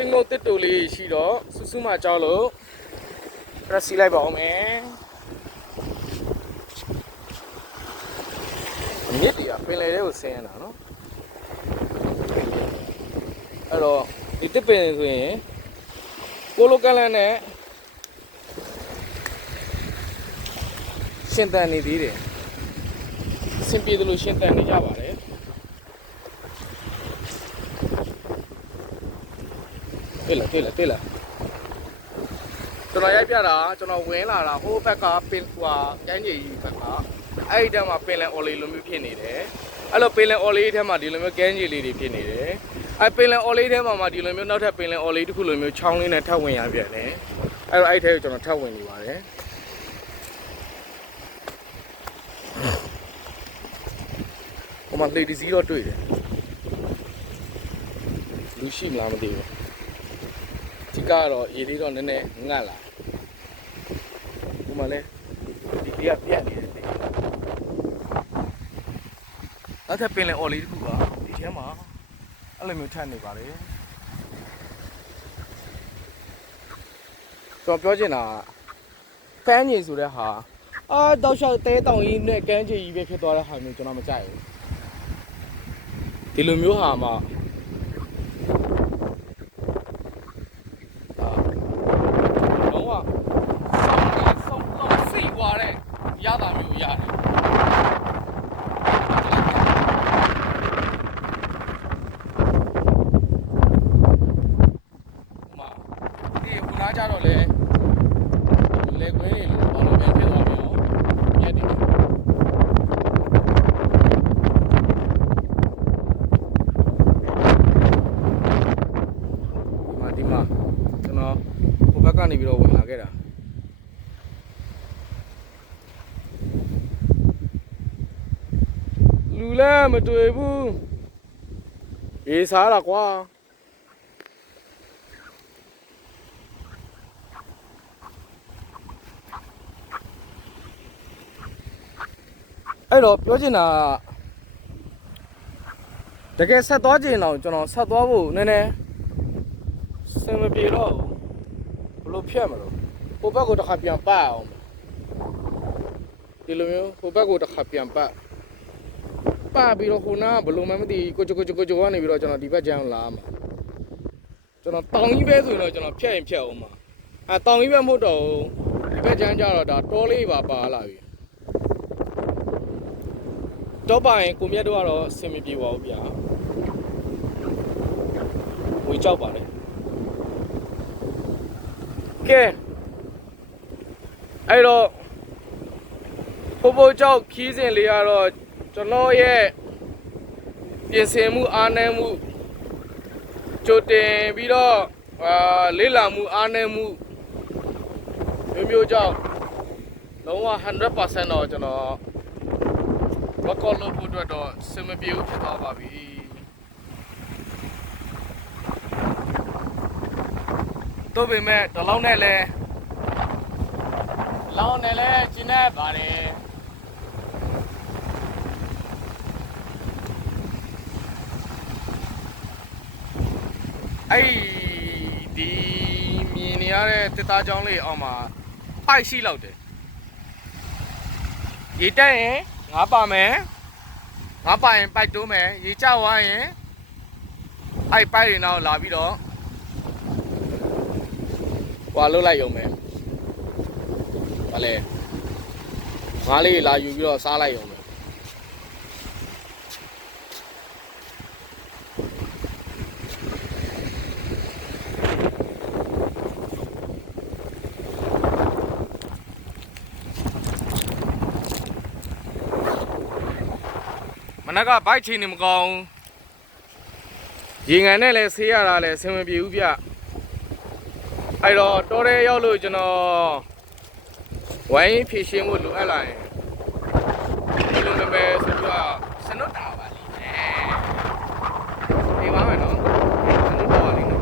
tinh ngô tết đồ lì xí đó su su mà cho lỗ ra xí lại bảo mẹ nhất đi à bên này đấy có xe nào nó rồi đi tiếp bên rồi cô lô cái này hiện tại này đi đấy xem bây giờ lúc hiện tại này ra bảo đấy对了ကျွန်တော်ရိုက်ပြတာကျွန်တော်ဝင်လာတာဟိုဘက်ကပင်ဟိုကျန်းကြီးဘက်ကအဲ့ဒီတည်းမှာပင်လယ်အော်လီလိုမျိုးဖြစ်နေတယ်အဲ့လိုပင်လယ်အော်လီထဲမှာဒီလိုမျိုးကျန်းကြီးလေးတွေဖြစ်နေတယ်အဲ့ပင်လယ်အော်လီထဲမှာဒီလိုမျိုးနောက်ထပ်ပင်လယ်အော်လီတစ်ခုလိုမျိုးချောင်းလေးနဲ့ထပ်ဝင်ရပြန်တယ်အဲ့ထဲကိုကျွန်တော်ထပ်ဝင်နေပါတယ်ဟိုမှာလေဒီစီတော့တွေ့တယ်လူရှိမလားမသိဘူးဒီကတော့ရေလေးတော့နည်းနည်းငတ်လာဒီမှာလဲဒီကပြတ်နေတယ်နောက်ထပ်ပင်လယ်အော်လေးတစ်ခုပါဒီထဲမှာအဲ့လိုမျိုးထပ်နေပါလေကျွန်တော်ပြောချင်တာကမ်းခြေဆိုတဲ့ဟာတောက်လျှောက်တဲတောင်ကြီးနဲ့ကမ်းခြေကြီးပဲဖြစ်သွားတဲ့ဟာမျိုးကျွန်တော်မကြိုက်ဘူးဒီလိုမျိုးဟာမှရတာမျိုးရတယ်ဟိုမှာဒီခုနကြတော့လေခွင်းတွေလို့ဘာလို့ပဲဖြစ်သွားပြီရောရက်တယ်ဒီမှာကျွန်တော်ဟိုဘက်ကနေပြီးတော့ဝင်လာခဲ့တာလူလည်းမတွေ့ဘူးရေးစားတာကွာအဲ့တော့ပြောချင်တာတကယ်ဆက်သွားချင်တော့ကျွန်တော်ဆက်သွားဖို့နည်းနည်းစင်မပြေတော့ဘလို့ဖြတ်မလို့ဟိုဘက်ကိုတစ်ခါပြန်ပတ်အောင်ဒီလိုမျိုးဟိုဘက်ကိုတစ်ခါပြန်ပတ်ပြီးတော့ခုနကဘလို့မှမသိကိုကြကနေပြီးတော့ကျွန်တော်ဒီဘက်ကျန်းလာမှာကျွန်တော်တောင်ကြီးပဲဆိုရင်တော့ကျွန်တော်ဖြတ်ရင်ဖြတ်အောင်မှာတောင်ကြီးပဲမဟုတ်တော့ဒီဘက်ကျန်းကြတော့ဒါတောလေးပါလာပြီတော့ပိုင်ကိုမြတ်တို့ကတော့အဆင်မပြေပါဘူးဗျာဝေကြောက်ပါလေကဲအဲ့တော့ပိုကြောက်ခီးစဉ်လေးကတော့ကျွန်တော်ရဲ့ပြင်ဆင်မှုအားနည်းမှုကြိုတင်ပြီးတော့လေ့လာမှုအားနည်းမှုမျိုးကြောင့်လုံးဝ 100% တော့ကျွန်တော်ဘက်ကောလို့ဖို့အတွက်တော့စင်မပြေဘူးဖြစ်သွားပါပြီတို့ပေမဲ့ဒီလောက်နဲ့လဲကျင်းနေပါတယ်အဲ့ဒီမြင်နေရတဲ့တစ်သားချောင်းလေးအောက်မှာပိုက်ရှိလောက်တယ်ရေတက်ရင်ငါပါမယ်ငါပါရင်ပိုက်တိုးမယ်ရေကျသွားရင်အဲ့ပိုက်တွေနောက်လာပြီးတော့ဟွာလှုပ်လိုက်ရုံပဲဗါလဲငါးလေးလာယူပြီးတော့စားလိုက်ရုံပဲမနက်ကဘိုက်ချီနေမကောင်းရေငန်နဲ့လည်းဆေးရတာလည်းဆင်မပြေဘူးဗျအဲ့တော့တော်ရဲရောက်လို့ကျွန်တော်ဝိုင်းဖြည့်ရှင်းဖို့လိုအပ်လာရင်ဒီလိုပဲဆိုတော့စနုတ်တာပါလိမ့်မယ်ဒီပါမယ်နော်စနုတ်တာပါလိမ့်နော်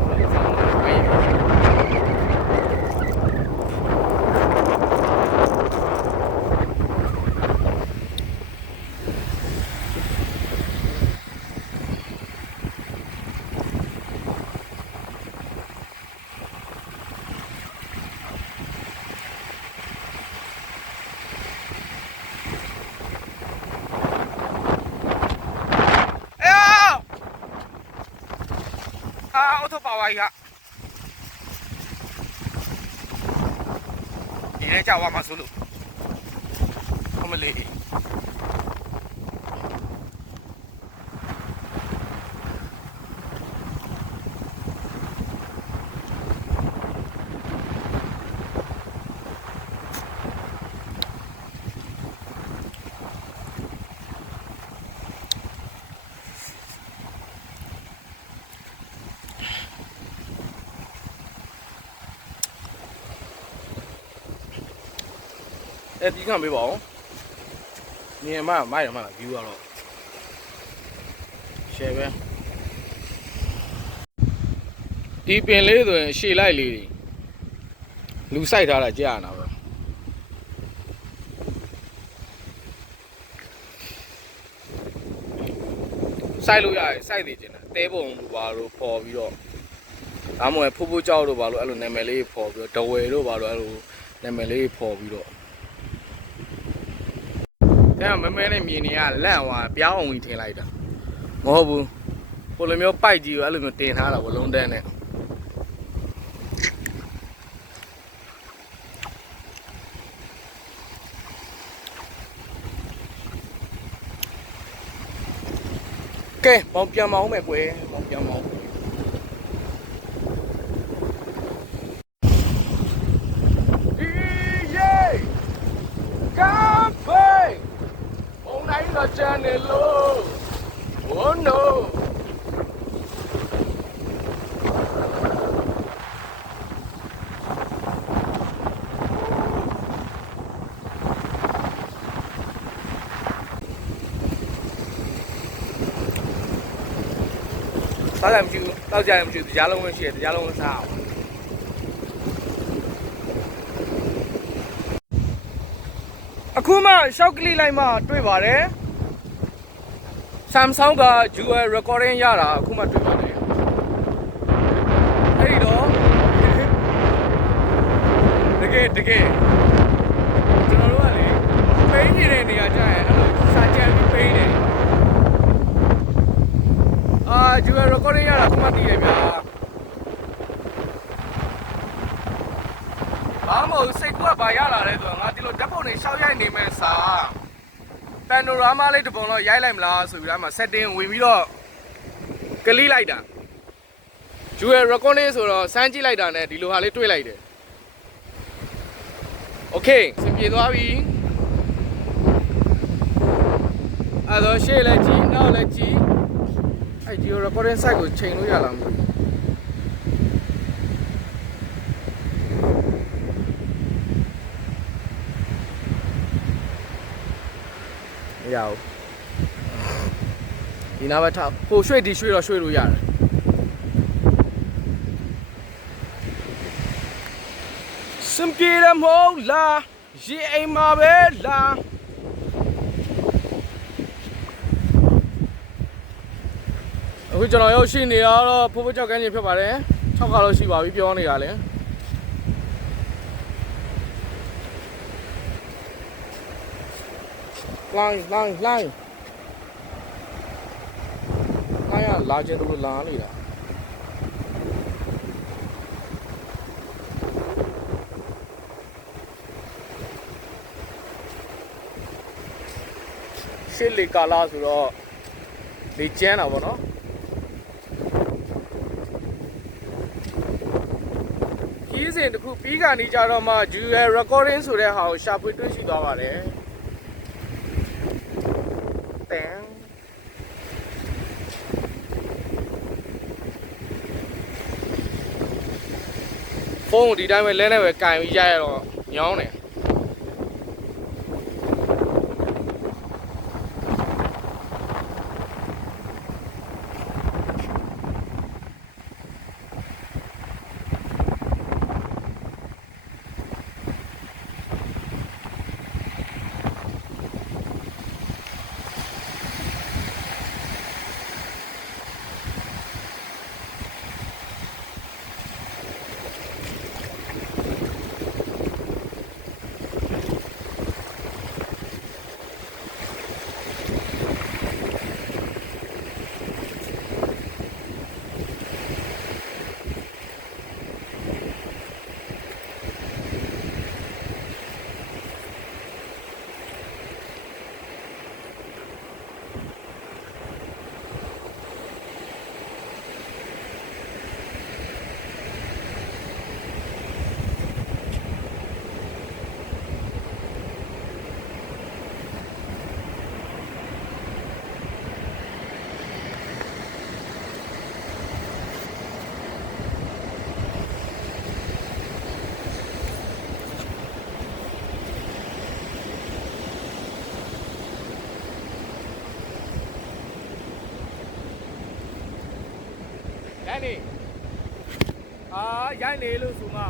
ပါဝါကြီးကဒီထဲကြောက်သွားမှဆိုလို့အမလေးဒီကံပေးပါဦးနေမှာမိုက်ရမှာလား view ကတော့ share ပဲဒီပင်လေးဆိုရင်ရှည်လိုက်လေးလူစိုက်ထားတာကြားရတာပဲစိုက်လို့ရတယ်စိုက်သေးတယ်တဲပုံလိုပါလို့ပေါ်ပြီးတော့ဒါမှမဟုတ်ဖိုးဖိုးကြောက်တို့ပါလို့အဲ့လိုနာမည်လေးပေါ်ပြီးတော့ဒဝယ်တို့ပါလို့အဲ့လိုနာမည်လေးပေါ်ပြီးတော့အဲ့မမဲနဲ့မြင်နေရလန့်သွားပြောင်းအောင်ဝင်ထင်လိုက်တာမဟုတ်ဘူးဟိုလိုမျိုးပိုက်ကြီးကိုအဲ့လိုမျိုးတင်ထားတာဘလုံးတန်းနဲ့ကဲမောင်ပြန်မအောင်မယ်ကွယ်မောင်ပြန်မအောင်Channel oh no စားတယ်မကြည့်ဘူးတောက်ကြတယ်မကြည့်ဘူးတရားလုံးရှိတယ်တရားလုံးစားအောင်အခုမှရှောက်ကလေးလိုက်မှတွေ့ပါတယ် Samsung က dual recording ရတာအခုမှတွေ့ပါတယ်အဲ့ဒီတော့တကယ်ကျွန်တော်တို့ကလေပိန်းနေတဲ့နေရာကျရင်အဲ့လိုစာကြမ်းပြီးပိန်းနေdual recording ရတာအခုမှသိရဗျာဘာမှမဟုတ်စိတ်ကူကဘာရလာလဲဆိုတော့ငါဒီလိုဓာတ်ပုံတွေရှောက်ရိုက်နေမဲ့စာpanorama လေးတစ်ပုံတော့ရိုက်လိုက်မလားဆိုပြီးတော့မှ setting ဝင်ပြီးတော့ကလီးလိုက်တာ dual recording ဆိုတော့စမ်းကြည့်လိုက်တာနဲ့ဒီလိုဟာလေးတွေ့လိုက်တယ် okay စင်ပြေသွားပြီအဲ့တော့ရှေ့လည်းကြည့်နောက်လည်းကြည့်အဲ့ dual recording site ကိုချိန်လို့ရလားမသိဘူးရအောင်ဒီနားပဲထားဟိုရွှေ့ဒီရွှေ့တော့ရွှေ့လို့ရတယ်စံပြေရမို့လားရေအိမ်မှာပဲလားအခုကျွန်တော်ရောက်ရှိနေတော့ဖိုးဖိုးကြောက်ကန်းကြီးဖြစ်ပါတယ်6ခါလောက်ရှိပါပြီပြောနေတာလေလိုင်းရလာကျင်တို့လာနေတာရှစ်လီကာလာဆိုတော့လေကျန်းတာပေါ့နော်ကြီးစဉ်တစ်ခုပြီးကနေကြတော့မှ dual recording ဆိုတဲ့ဟာကိုရှာဖွေတွေ့ရှိသွားပါတယ်ဖုန်းဒီတိုင်းပဲလဲနဲ့ပဲကင်ပြီးရရတော့ညောင်းတယ် ရိုက်နေလို့ဆိုမှ